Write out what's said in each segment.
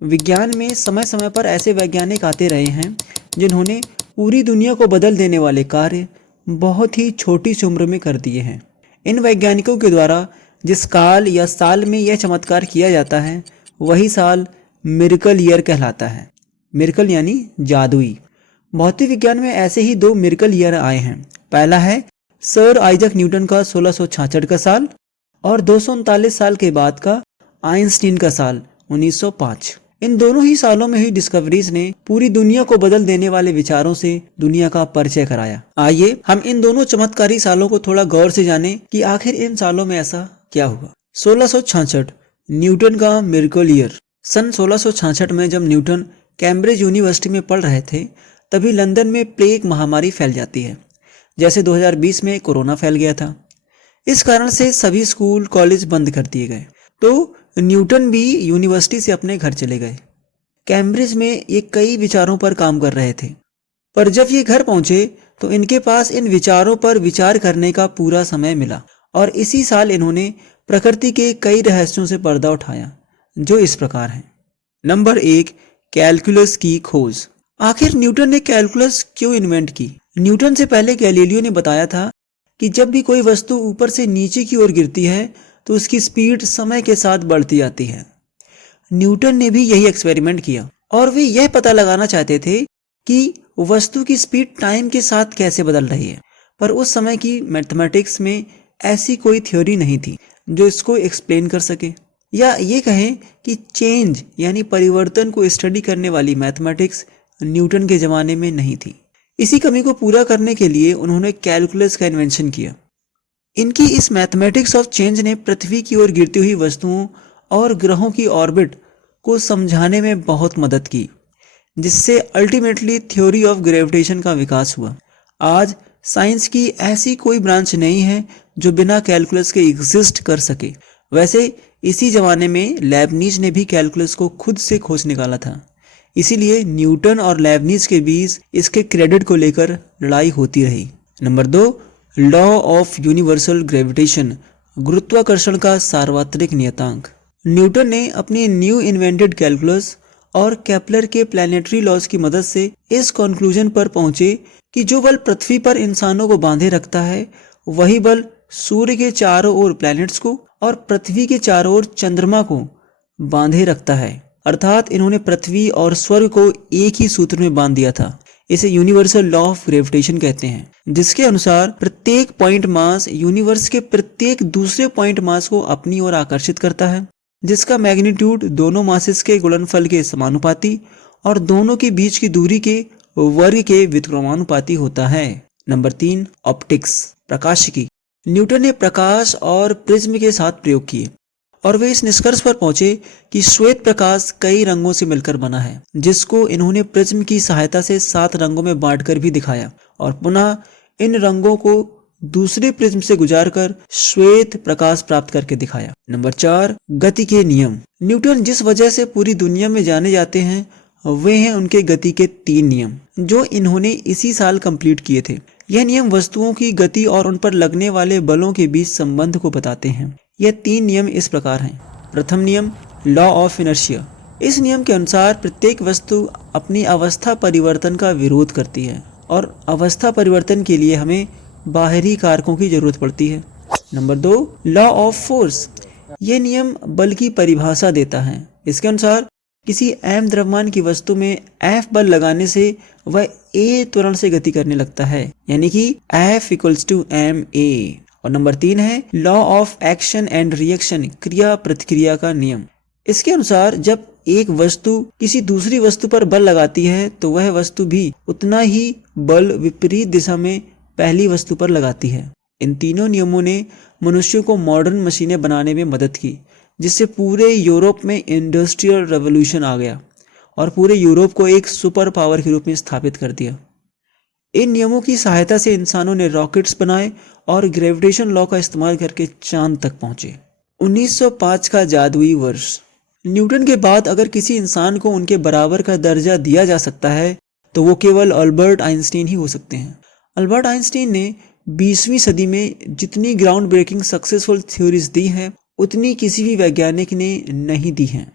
विज्ञान में समय समय पर ऐसे वैज्ञानिक आते रहे हैं जिन्होंने पूरी दुनिया को बदल देने वाले कार्य बहुत ही छोटी सी उम्र में कर दिए हैं। इन वैज्ञानिकों के द्वारा जिस काल या साल में यह चमत्कार किया जाता है वही साल मिरेकल ईयर कहलाता है। मिरेकल यानी जादुई। भौतिक विज्ञान में ऐसे ही दो मिरेकल ईयर आए हैं। पहला है सर आइजक न्यूटन का 1666 का साल और 239 साल के बाद का आइंस्टीन का साल 1905। इन दोनों ही सालों में हुई डिस्कवरीज ने पूरी दुनिया को बदल देने वाले विचारों से दुनिया का परिचय कराया। आइए हम इन दोनों चमत्कारी सालों को थोड़ा गौर से जानें कि आखिर इन सालों में ऐसा क्या हुआ। 1666 न्यूटन का मिरेकल ईयर। सन 1666 में जब न्यूटन कैम्ब्रिज यूनिवर्सिटी में पढ़ रहे थे तभी लंदन में प्लेग महामारी फैल जाती है, जैसे 2020 में कोरोना फैल गया था। इस कारण से सभी स्कूल कॉलेज बंद कर दिए गए, तो न्यूटन भी यूनिवर्सिटी से अपने घर चले गए। कैम्ब्रिज में ये कई विचारों पर काम कर रहे थे, पर जब ये घर पहुंचे तो इनके पास इन विचारों पर विचार करने का पूरा समय मिला और इसी साल इन्होंने प्रकृति के कई रहस्यों से पर्दा उठाया, जो इस प्रकार हैं। नंबर 1, कैलकुलस की खोज। आखिर न्यूटन ने कैलकुलस क्यों इन्वेंट की? न्यूटन से पहले गैलीलियो ने बताया था कि जब भी कोई वस्तु ऊपर से नीचे की ओर गिरती है तो उसकी स्पीड समय के साथ बढ़ती जाती है। न्यूटन ने भी यही एक्सपेरिमेंट किया और वे यह पता लगाना चाहते थे कि वस्तु की स्पीड टाइम के साथ कैसे बदल रही है, पर उस समय की मैथमेटिक्स में ऐसी कोई थ्योरी नहीं थी जो इसको एक्सप्लेन कर सके, या ये कहें कि चेंज यानी परिवर्तन को स्टडी करने वाली मैथमेटिक्स न्यूटन के ज़माने में नहीं थी। इसी कमी को पूरा करने के लिए उन्होंने कैलकुलस का इन्वेंशन किया। इनकी इस मैथमेटिक्स ऑफ चेंज ने पृथ्वी की ओर गिरती हुई वस्तुओं और ग्रहों की ऑर्बिट को समझाने में बहुत मदद की, जिससे अल्टीमेटली थ्योरी ऑफ ग्रेविटेशन का विकास हुआ। आज साइंस की ऐसी कोई ब्रांच नहीं है जो बिना कैलकुलस के एग्जिस्ट कर सके। वैसे इसी जमाने में लेबनीज ने भी कैलकुलस को खुद से खोज निकाला था, इसीलिए न्यूटन और लेबनीज के बीच इसके क्रेडिट को लेकर लड़ाई होती रही। Number 2, law of universal gravitation, गुरुत्वाकर्षण का सार्वत्रिक नियतांक। न्यूटन ने अपनी न्यू इन्वेंटेड कैलकुलस और केपलर के प्लैनेटरी लॉज की मदद से इस कंक्लूजन पर पहुंचे कि जो बल पृथ्वी पर इंसानों को बांधे रखता है वही बल सूर्य के चारों ओर प्लैनेट्स को और पृथ्वी के चारों ओर चंद्रमा को बांधे रखता है। अर्थात इन्होंने पृथ्वी और स्वर्ग को एक ही सूत्र में बांध दिया था। इसे यूनिवर्सल लॉ ऑफ ग्रेविटेशन कहते हैं, जिसके अनुसार प्रत्येक पॉइंट मास यूनिवर्स के प्रत्येक दूसरे पॉइंट मास को अपनी ओर आकर्षित करता है, जिसका मैग्नीट्यूड दोनों मासेस के गुणनफल के समानुपाती और दोनों के बीच की दूरी के वर्ग के व्युत्क्रमानुपाती होता है। नंबर 3, ऑप्टिक्स, प्रकाशिकी। न्यूटन ने प्रकाश और प्रिज्म के साथ प्रयोग किए और वे इस निष्कर्ष पर पहुंचे कि श्वेत प्रकाश कई रंगों से मिलकर बना है, जिसको इन्होंने प्रिज्म की सहायता से 7 रंगों में बांटकर भी दिखाया और पुनः इन रंगों को दूसरे प्रिज्म से गुजारकर श्वेत प्रकाश प्राप्त करके दिखाया। नंबर 4, गति के नियम। न्यूटन जिस वजह से पूरी दुनिया में जाने जाते हैं वे हैं उनके गति के 3 नियम, जो इन्होंने इसी साल कंप्लीट किए थे। यह नियम वस्तुओं की गति और उन पर लगने वाले बलों के बीच संबंध को बताते हैं। यह 3 नियम इस प्रकार हैं। प्रथम नियम, लॉ ऑफ इनर्शिया। इस नियम के अनुसार प्रत्येक वस्तु अपनी अवस्था परिवर्तन का विरोध करती है और अवस्था परिवर्तन के लिए हमें बाहरी कारकों की जरूरत पड़ती है। Number 2, law of force. यह नियम बल की परिभाषा देता है। इसके अनुसार किसी m द्रव्यमान की वस्तु में F बल लगाने से वह a त्वरण से गति करने लगता है, यानी कि F = ma। और नंबर 3 है law of action and reaction, क्रिया प्रतिक्रिया का नियम। इसके अनुसार जब एक वस्तु किसी दूसरी वस्तु पर बल लगाती है तो वह वस्तु भी उतना ही बल विपरीत दिशा में पहली वस्तु पर लगाती है। इन तीनों नियमों ने मनुष्यों को मॉडर्न मशीनें बनाने में मदद की, जिससे पूरे यूरोप में इंडस्ट्रियल रेवोल्यूशन आ गया और पूरे यूरोप को एक सुपर पावर के रूप में स्थापित कर दिया। इन नियमों की सहायता से इंसानों ने रॉकेट्स बनाए और ग्रेविटेशन लॉ का इस्तेमाल करके चांद तक पहुंचे। 1905 का जादुई वर्ष। न्यूटन के बाद अगर किसी इंसान को उनके बराबर का दर्जा दिया जा सकता है तो वो केवल अल्बर्ट आइंस्टीन ही हो सकते हैं। अल्बर्ट आइंस्टीन ने 20वीं सदी में जितनी ग्राउंड ब्रेकिंग सक्सेसफुल थ्योरीज दी हैं उतनी किसी भी वैज्ञानिक ने नहीं दी हैं।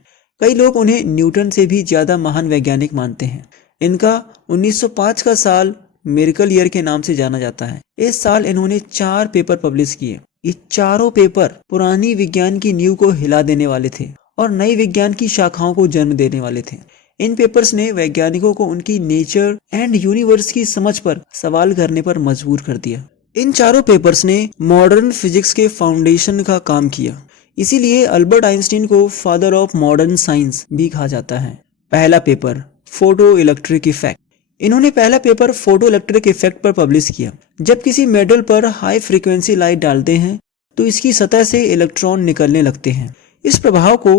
कई लोग उन्हें न्यूटन से भी ज़्यादा महान वैज्ञानिक मानते हैं। इनका 1905 का साल मिरेकल ईयर के नाम से जाना जाता है। इस साल इन्होंने 4 पेपर पब्लिश किए। ये चारों पेपर पुरानी विज्ञान की नींव को हिला देने वाले थे और नई विज्ञान की शाखाओं को जन्म देने वाले थे। इन पेपर्स ने वैज्ञानिकों को उनकी नेचर एंड यूनिवर्स की समझ पर सवाल करने पर मजबूर कर दिया। इन चारों पेपर्स ने मॉडर्न फिजिक्स के फाउंडेशन का काम किया। इसीलिए अल्बर्ट आइंस्टीन को फादर ऑफ मॉडर्न साइंस भी कहा जाता है। पहला पेपर, फोटो इलेक्ट्रिक इफेक्ट। इन्होंने पहला पेपर फोटो इलेक्ट्रिक इफेक्ट पर पब्लिश किया। जब किसी मेटल पर हाई फ्रीक्वेंसी लाइट डालते हैं तो इसकी सतह से इलेक्ट्रॉन निकलने लगते हैं। इस प्रभाव को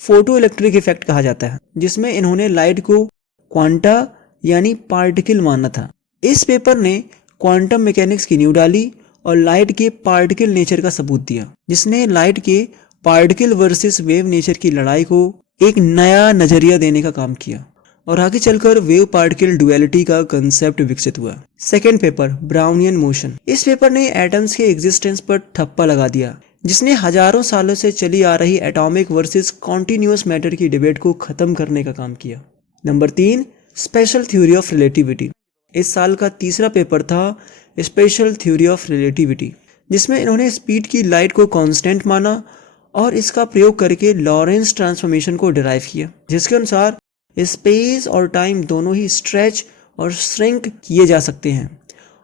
फोटो इलेक्ट्रिक इफेक्ट कहा जाता है, जिसमें इन्होंने लाइट को क्वांटा यानी पार्टिकल माना था। इस पेपर ने क्वांटम मैकेनिक्स की नींव डाली और लाइट के पार्टिकल नेचर का सबूत दिया, जिसने लाइट के पार्टिकल वर्सेस वेव नेचर की लड़ाई को एक नया नजरिया देने का काम किया और आगे चलकर वेव पार्टिकल डुअलिटी का कंसेप्ट विकसित हुआ। Second paper, Brownian motion. इस पेपर ने एटम्स के एग्जिस्टेंस पर ठप्पा लगा दिया, जिसने हजारों सालों से चली आ रही एटॉमिक वर्सेस कॉन्टिन्यूअस मैटर की डिबेट को खत्म करने का काम किया। Number 3, special theory of relativity. इस साल का तीसरा पेपर था स्पेशल थ्योरी ऑफ रिलेटिविटी, जिसमें इन्होंने स्पीड की लाइट को कांस्टेंट माना और इसका प्रयोग करके लॉरेंस ट्रांसफॉर्मेशन को डिराइव किया, जिसके अनुसार स्पेस और टाइम दोनों ही स्ट्रेच और श्रिंक किए जा सकते हैं।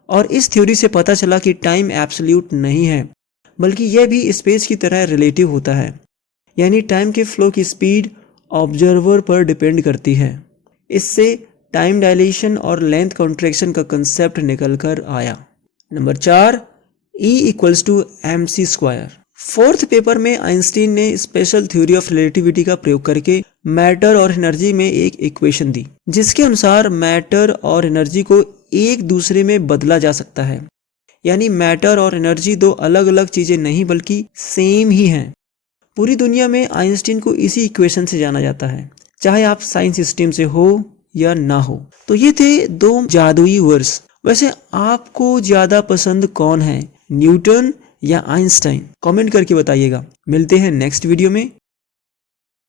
और इस थ्योरी से पता चला कि टाइम एब्सोल्यूट नहीं है, बल्कि यह भी स्पेस की तरह रिलेटिव होता है, यानी टाइम के फ्लो की स्पीड ऑब्जर्वर पर डिपेंड करती है। इससे टाइम डायलेशन और लेंथ कॉन्ट्रैक्शन का कंसेप्ट निकल कर आया। Number 4, E=mc²। फोर्थ पेपर में आइंस्टीन ने स्पेशल थ्योरी ऑफ रिलेटिविटी का प्रयोग करके मैटर और एनर्जी में एक इक्वेशन दी, जिसके अनुसार मैटर और एनर्जी को एक दूसरे में बदला जा सकता है। यानी मैटर और एनर्जी दो अलग अलग चीजें नहीं बल्कि सेम ही हैं। पूरी दुनिया में आइंस्टीन को इसी इक्वेशन से जाना जाता है, चाहे आप साइंस सिस्टम से हो या ना हो। तो ये थे 2 जादुई वर्ड्स। वैसे आपको ज्यादा पसंद कौन है, न्यूटन या आइंस्टाइन? कमेंट करके बताइएगा। मिलते हैं नेक्स्ट वीडियो में।